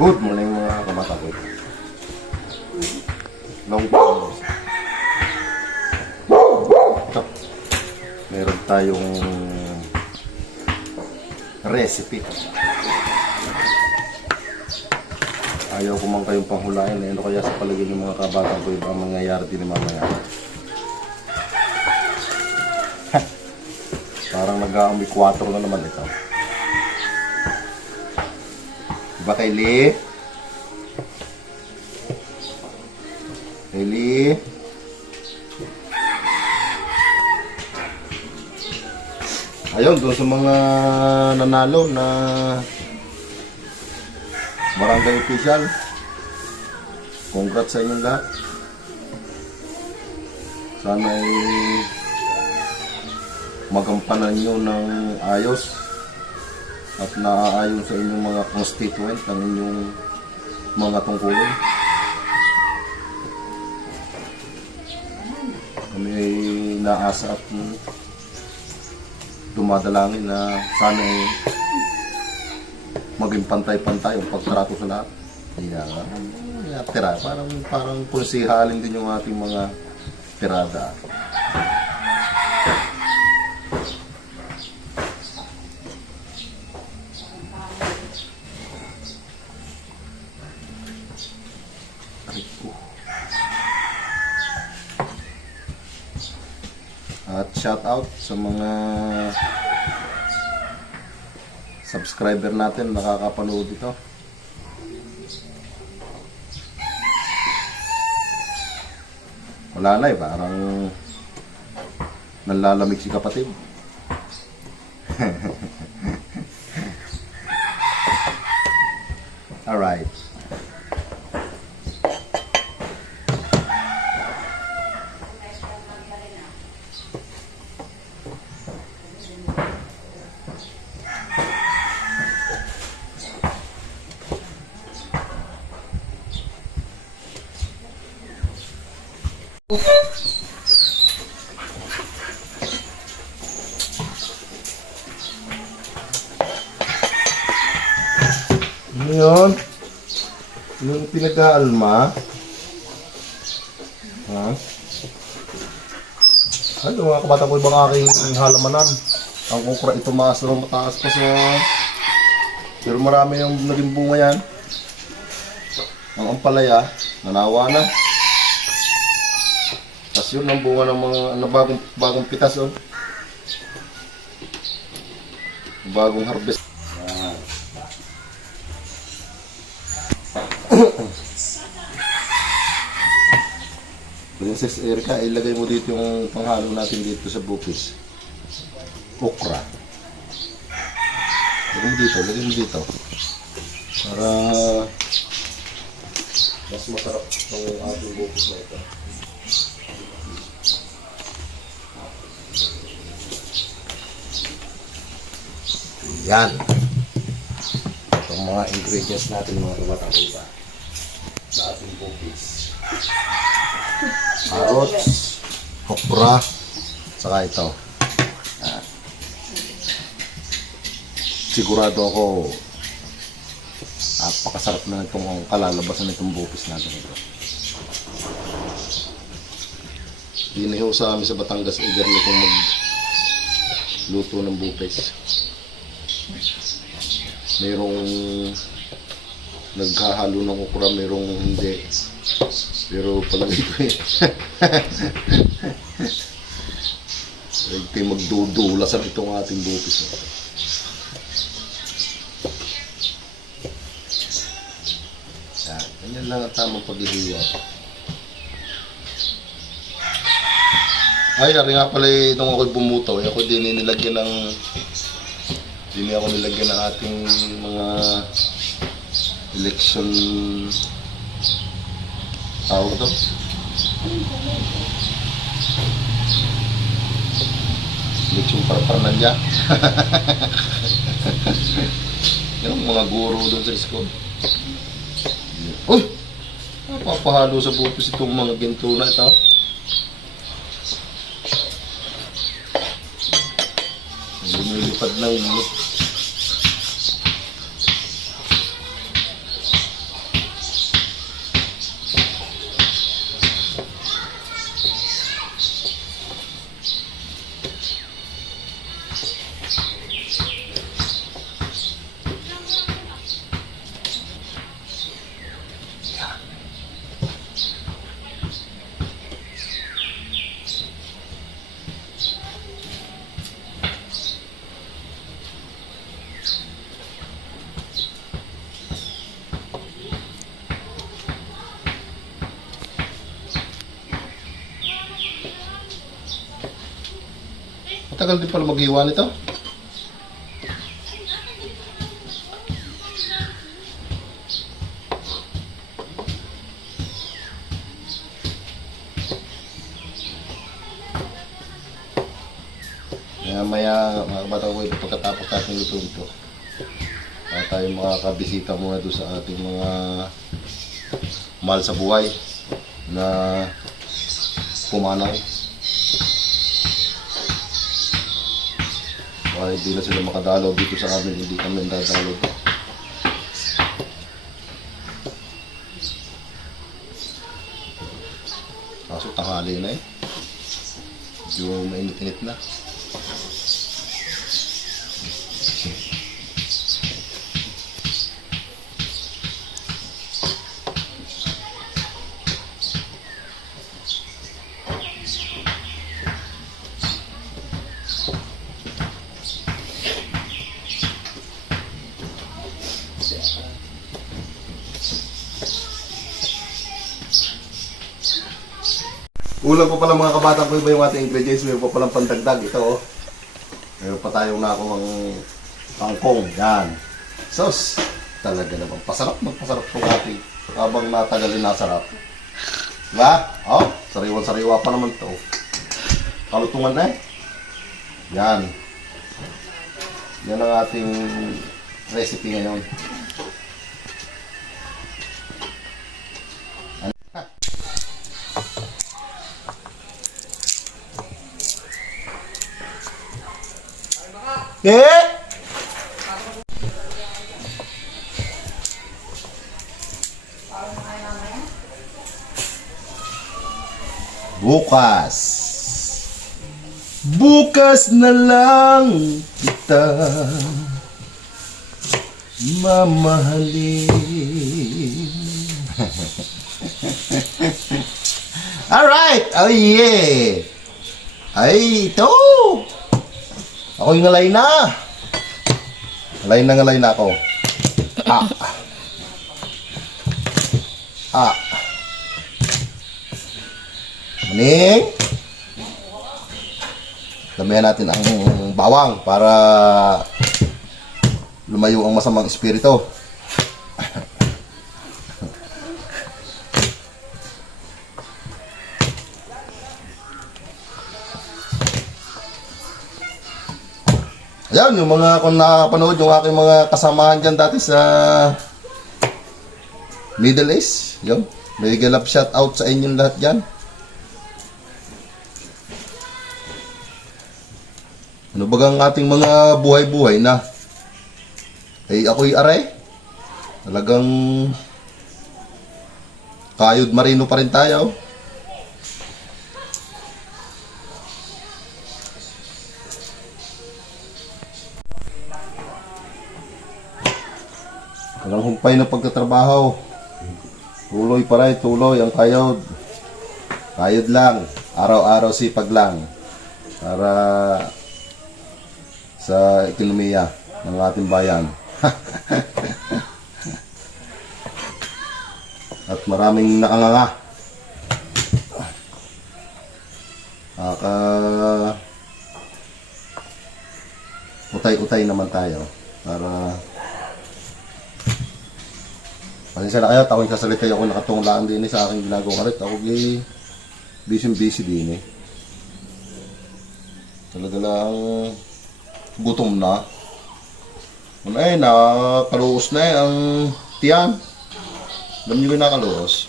Good morning mga kabata ko. Long time. Ito. Meron tayong recipe. Ayaw ko man kayong panghulain. Ano kaya sa paligid ng mga kabata ko ibang mangyayari din mamaya. Parang nag-aamoy 4 na naman ito. Diba Kylie? Kylie? Ayun, doon sa mga nanalo na barangay official. Congrats sa inyong lahat. Sana ay magampanan nyo ng ayos at naaayon sa inyong mga constituent ang inyong mga tungkulin. Kami ay naasa at dumadalangin na sana ay maging pantay-pantay ang pagtrato sa lahat. Tira, parang konsihalin din yung ating mga tirada. At shout out sa mga subscriber natin nakakapanood ito. Wala na parang nalalamig si kapatid. Alright. Ano yun? Yung pinag-aalma? Ha? Ay, mga kabata ko ibang aking halamanan. Ang okra ito mataas pa sa... Pero marami yung naging bunga yan. Ang ampalaya, nanawa na. Tapos yun ang bunga ng mga bagong pitas. Oh. Bagong harvest. Princess Erica, ilagay mo dito yung panghalo natin dito sa bukis. Okra. Lagay mo dito. Para mas masarap itong ating bukis na ito. Yan. Itong mga ingredients natin mga kabata-bata sa ating bukis. Carrots, okra, saka ito. Sigurado ako napakasarap na itong kalalabasan nitong bukis natin ito. Diniho sa amin sa Batangas, eager nitong magluto ng bukis. Mayroong naghahalo ng okra, mayroong hindi. Pero palagi ko ito magdudulasan itong ating bukis. Yan, ganyan lang ang tamang paghihiwa. Ay, ari nga pala itong ako'y bumutaw. Ako din nilagyan ng ating mga election tawag doon. Election paraphernalia. Yung mga guro doon sa school. Uy! Napapahalo sa bukis itong mga ginto na ito. Lumilipad ng tagal din pala maghiwa nito. Maya mga kabatang boy, pagkatapos natin lutuin ito, tayo makakabisita muna doon sa ating mga mahal sa buhay na pumanaw. Hindi na sila makadalaw dito sa amin, hindi kami dadalaw. Kaso tanghali na eh, medyo mainit-init na. Ulang pa pala mga kabatang ko iba yung ating ingredients. Mayroon pa palang pandagdag. Ito oh. Mayroon pa tayong nakuha kangkong. Yan. Sos. Talaga naman. Pasarap magpasarap itong ating. Habang natagalin nasarap. Diba? Oh. Sariwan-sariwa pa naman ito. Kalutungan na eh. Yan. Yan ang ating recipe ngayon. Bukas na lang kita mamahalin. Alright! Oh yeah! Ay, ito! Ako'y ngalay na! Ngalay na ako. Maning! Damihan natin ang bawang para lumayo ang masamang espiritu. Ayan, yung mga kung nakapanood yung aking mga kasamahan dyan dati sa Middle East. Yun, may galap shout out sa inyong lahat dyan. Ano bagang ating mga buhay-buhay na ay ako'y are. Talagang kayod marino pa rin tayo. Walang humpay na pagtatrabaho. Tuloy pa rin, tuloy ang kayod. Kayod lang. Araw-araw sipag lang. Para sa ekonomiya ng ating bayan. At maraming nakanganga. Utay-utay naman tayo para pasensya na kayo, ako'y sasalita ako nakatunglaan din sa aking ginagawa rin. Ako busy din eh. Talaga lang gutom na. Ay, nakaluos na eh ang tiyan. Alam nyo yung nakaluos.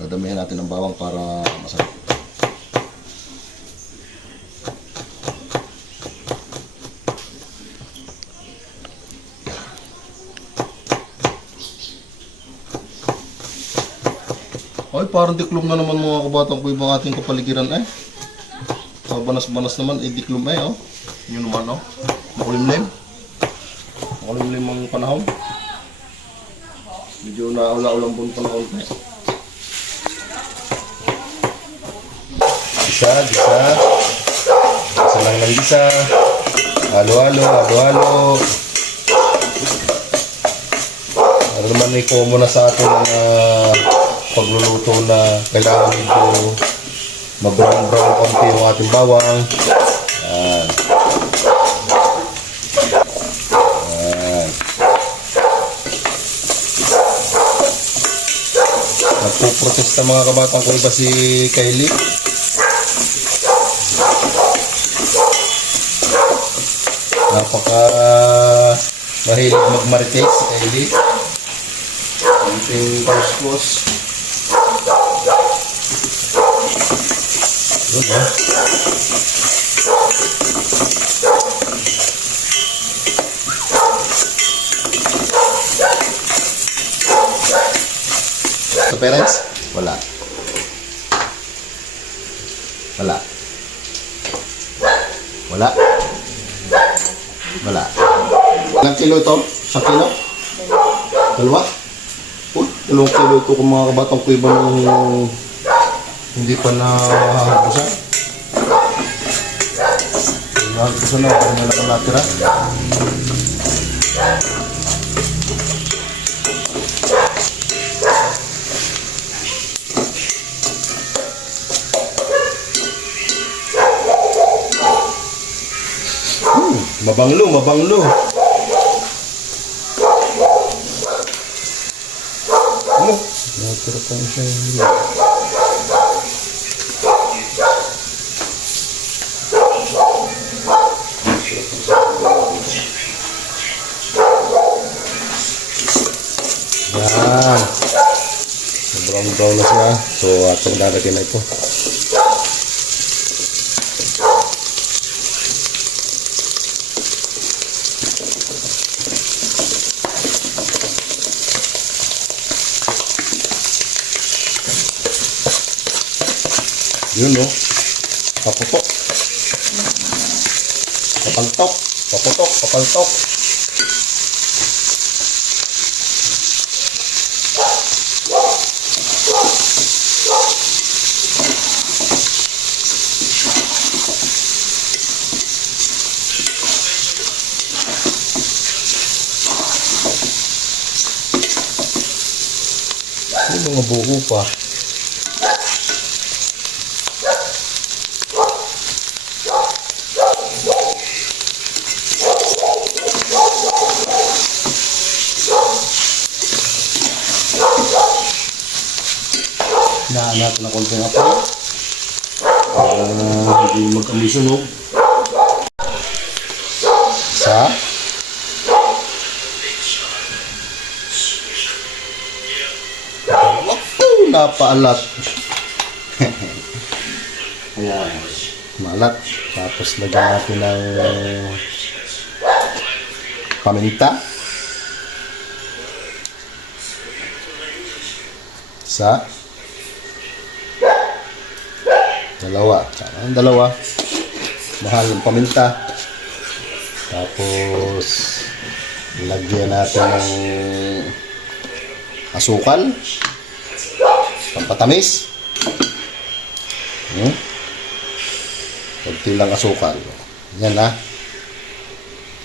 Dadamihan natin ang bawang para masarap. Ay, parang diklom na naman mga kabatang ko ibang ating kapaligiran eh. Banas-banas naman, eh diklom eh oh. Yun naman oh. Makulimlim. Makulimlim ang panahon. Medyo naula-ulang buong panahon eh. Gisa. Gisa lang ng gisa. Halo-halo. Ang naman ay common na sa atin ang pagluluto na kailangan medyo ma-brown-brown konti yung ating bawang. Yan. Yan. Nagpo-protesta mga kabatang ko iba si Kylie. Napaka mahilig mag-maritate si Kylie. Konting kauskus. Yun ha. Sa parents? Wala. Wala. Wala. Wala. Ilang kilo ito? 1 kilo? Dalawa? Uy, 2 kilo ito kung mga kabatang ko iba nung hindi pa nahahapusan. Nahahapusan na, kung na lang natira. Mabanglo, mabanglo. Ano? Natira pa siya yun. Yan. Sobrang brown na siya. So, atong lalagyan na ito. Yun no. Paputok. Papaltok. Paputok. Papaltok. May mga buo pa. Hinaan natin na konting apoy para hindi magkamisunog sa napaalat. Ayan, maalat. Tapos lagyan natin ng paminta sa dalawa. Ang dalawa. Mahal yung paminta. Tapos lagyan natin ng asukal. Pampatamis. Kunti lang asukal. Yan ha.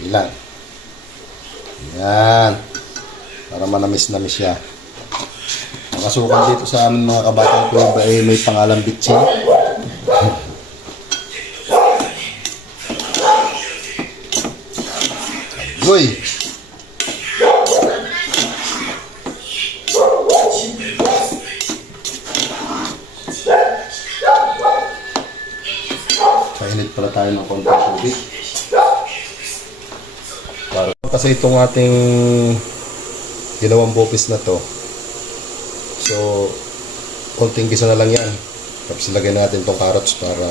Ilan. Yan. Para manamis-namis siya. Ang asukal dito sa amin mga kabatang kuweba ay may pangalan bitsin. Uy! Painit pala tayo ng konting tubig. Kasi itong ating ginawang bopis na to, so konting gisa na lang yan. Tapos lagyan natin itong carrots para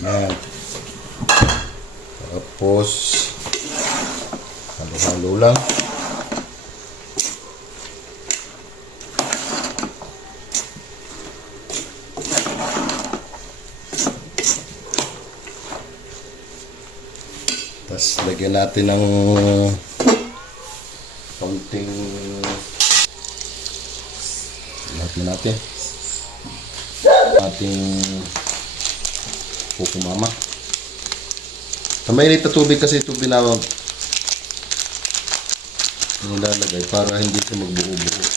yan. Tapos halo-halo lang. Tapos lagyan natin ng konting lahat na natin ating kukumama. Sa mainit na tubig kasi ito nilalagay para hindi siya magbuo-buo.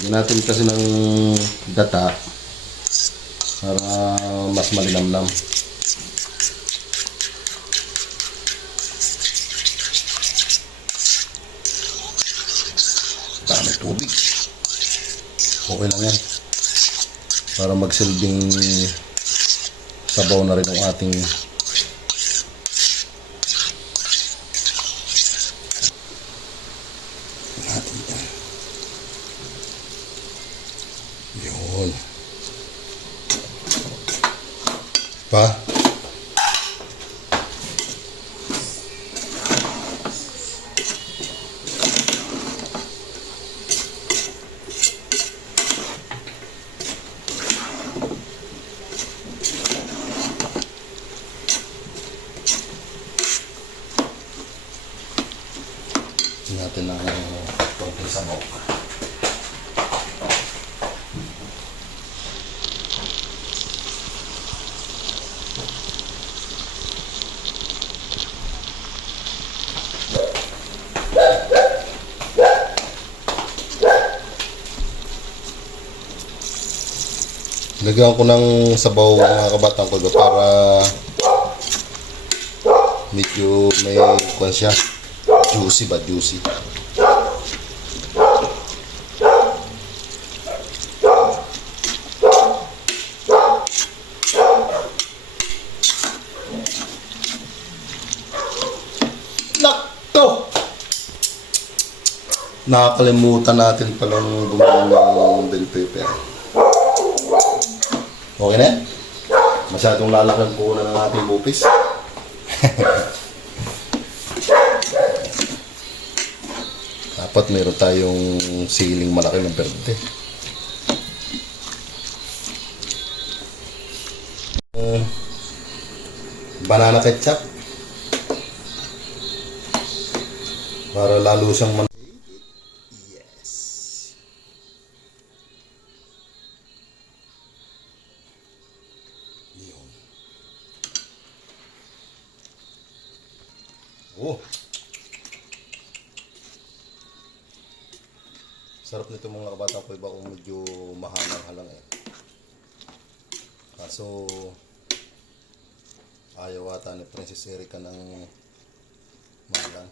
Lagyan natin kasi ng gata para mas malinamnam. Dami tubig. Okay lang yan. Para magsilbing sabaw na rin ang ating yun. Pa? Natin ng konting sabaw. Lagyan ko ng sabaw mga kabatang ko para medyo may kwan siya. Juicy ba? Juicy. Nakto! Nakakalimutan natin palang gumawa ng bell pepper. Okay na? Masyadong lalakang po na ng ating bupis. Dapat meron tayong siling malaki ng berde. Banana ketchup. Para lalo siyang yes. Yun. Oh. Sarap nito mga kabata ko, iba kung medyo mahalang-halang eh. Kaso ayaw ata ni Princess Erica ng mahalang.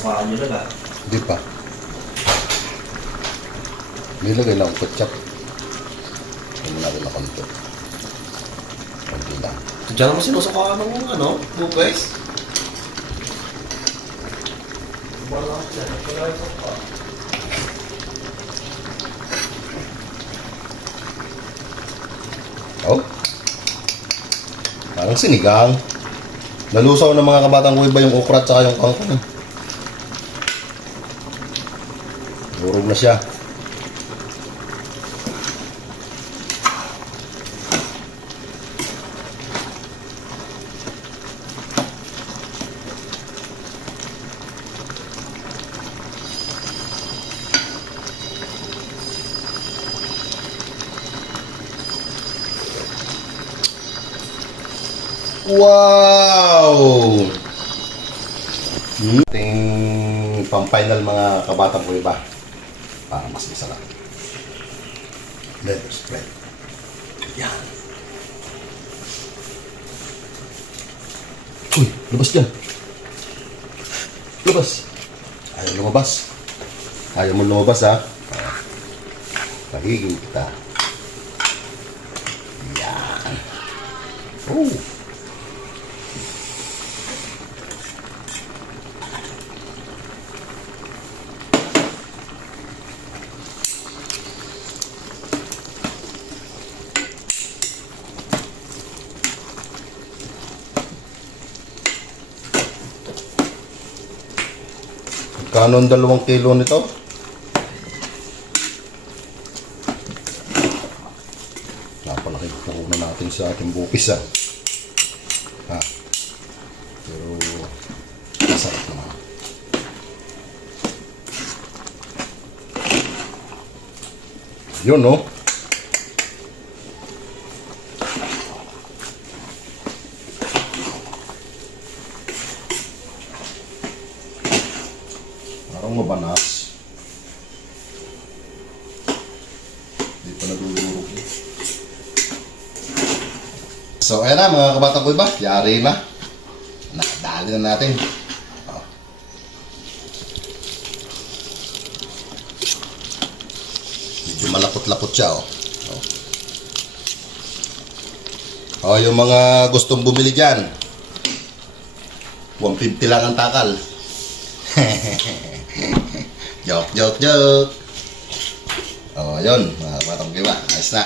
Samahan nyo na ba? Hindi pa. Nilagay lang ang ketchup. Hindi natin na konti. Konti lang. Diyan mo sinusukaan ng bupes? Wala siya. Wala ito pa. Oh. Parang sinigang. Nalusaw ng mga kabatang ko iba yung okra at saka yung kangkong. Durog na siya. Wow! Ating pang-final mga kabatang ko iba. Para mas masarap. Let's spread. Yan. Uy, labas dyan. Labas. Ayaw lumabas. Ayaw mo lumabas ha. Pagiging kita. Yan. Oh. Magkano ang 2 kilo nito? Napalaki po na natin sa ating bupis ah. Ha. Pero masarap naman. Yun no. Parang mabanas. Hindi pa nadudurog. So ayan na mga kabatang kuy ba, yari na. Nakadali na natin. Oh. Medyo malapot-lapot siya oh. Oh, yung mga gustong bumili dyan, 150 lang ang takal. Joke. Oh, yun. Mga batang kiba. Ayos na.